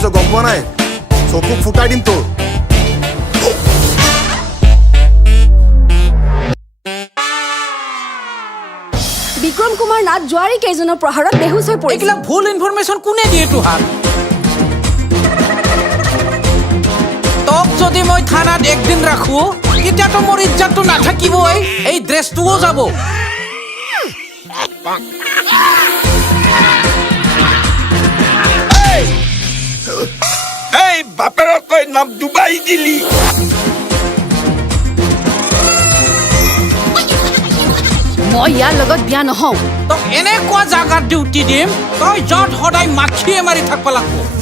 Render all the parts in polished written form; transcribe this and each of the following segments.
কৰিছ গম পোৱা নাই চকু ফুটাই দিম তোৰ বিক্ৰম কুমাৰ নাথ জোৱাৰী কেইজনৰ প্ৰহাৰত বেহুচ হৈ পৰিছে এইগিলা ভুল ইনফৰমেশ্যন কোনে দিয়ে তোহাৰ তোক যদি মই থানাত একদিন ৰাখো তেতিয়াতো মোৰ ইজ্জতটো নাথাকিবই এই ড্ৰেছটোও যাব এই বাপেৰক কৈ নাম ডুবাই দিলি মই ইয়াৰ লগত বিয়া নহওঁ তোক এনেকুৱা জাগাত ডিউটি দিম তই য'ত সদায় মাখিয়ে মাৰি থাকিব লাগিব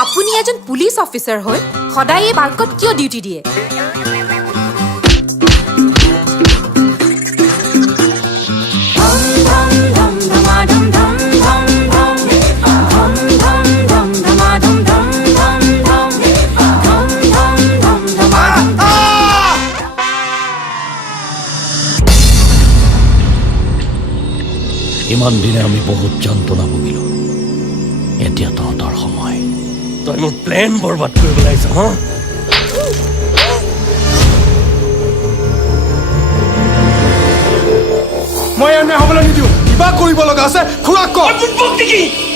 আপুনি এজন পুলিচ অফিচাৰ হৈ সদায় এই পাৰ্কত কিয় ডিউটি দিয়ে ইমান দিনে আমি বহুত যন্ত্ৰণা ভুগিলো এতিয়া তহঁতৰ সময় তই মোৰ প্লেন বৰবাদ কৰিব লাগিছ হা মই এনে হ'বলৈ নিদিওঁ কিবা কৰিব লগা আছে খুৰাক ক